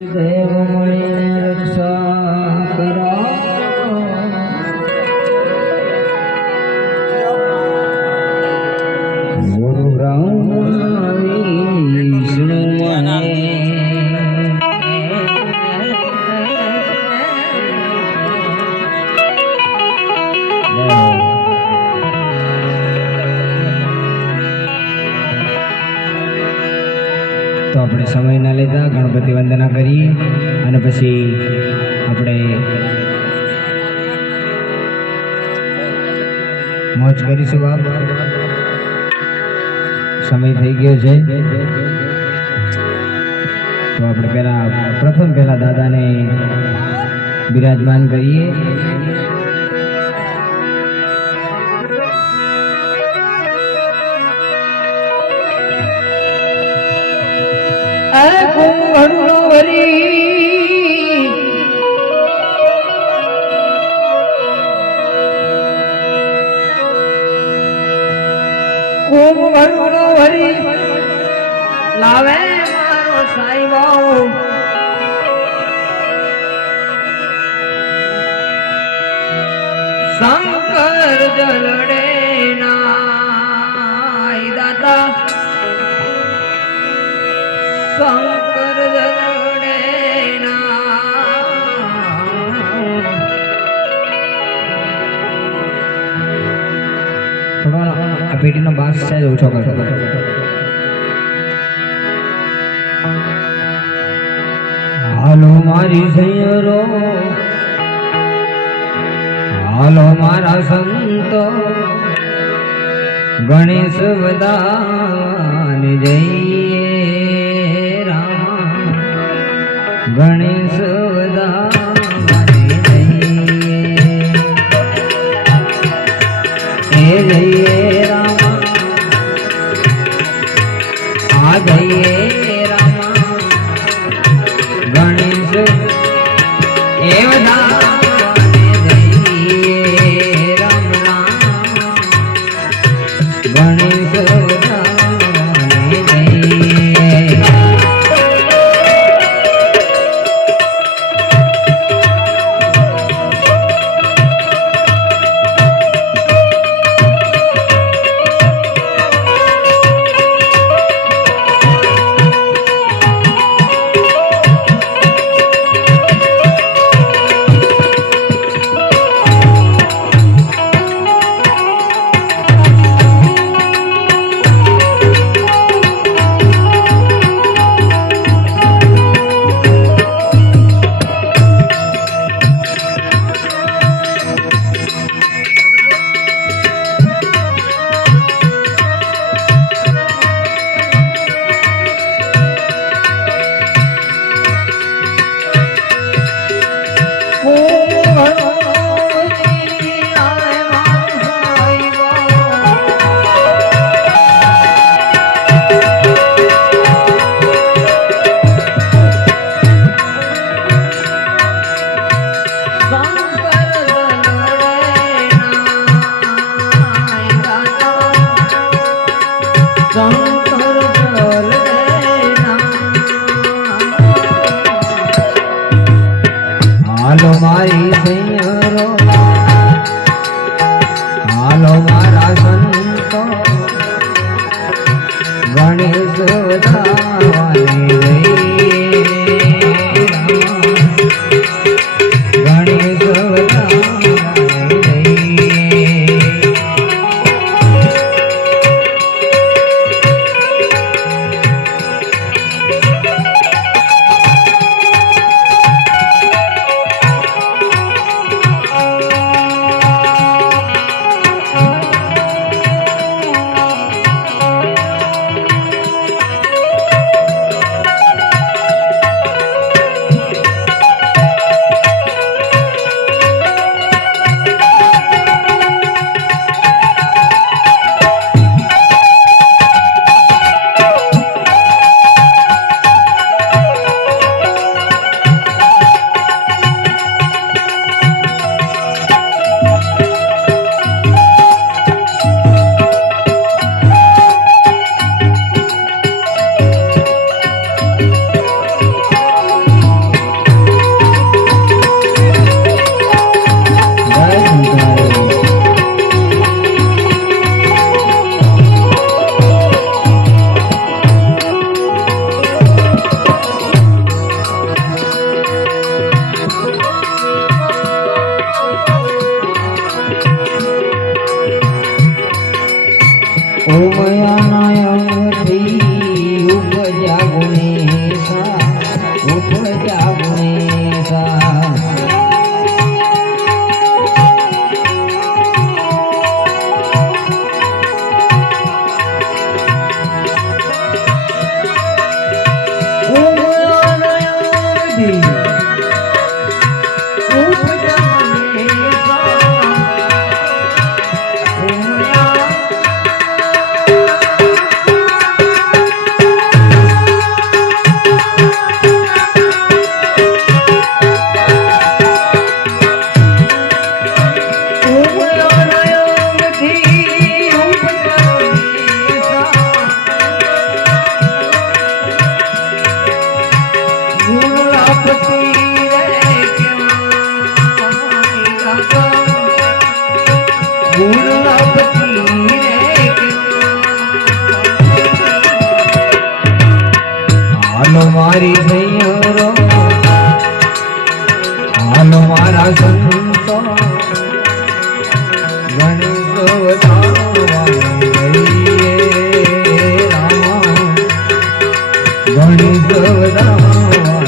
દેવ મળીને રક્ષા કરો ગુરુ બ્રહ્મા વિષ્ણુ તો આપણે સમય ના લેતા ગણપતિ વંદના કરીએ અને પછી આપણે મોજ કરીશું. બાપ સમય થઈ ગયો છે તો આપણે પ્રથમ દાદાને બિરાજમાન કરીએ. લાવે મારો સાઈબો શંકર જલડે ના દાદા શંકર જલડે થોડો આ પેટીનો બાસ છે ઓછો કરતો. હાલો મારી સૈયરો, હાલો મારા સંતો, ગણેશ વધાને જઈએ રામ, ગણેશ વધાને જઈએ રામ, આ જઈએ હાલો મારી સૈયરો, હાલો મારા સંતો, ગણેશ વધાને ગણેશ વધાને ઉપજા ગુણેશા મારી સૈયરો હાલ મારા સંતો ગણેશ વધારવા ગણેશ વધારવા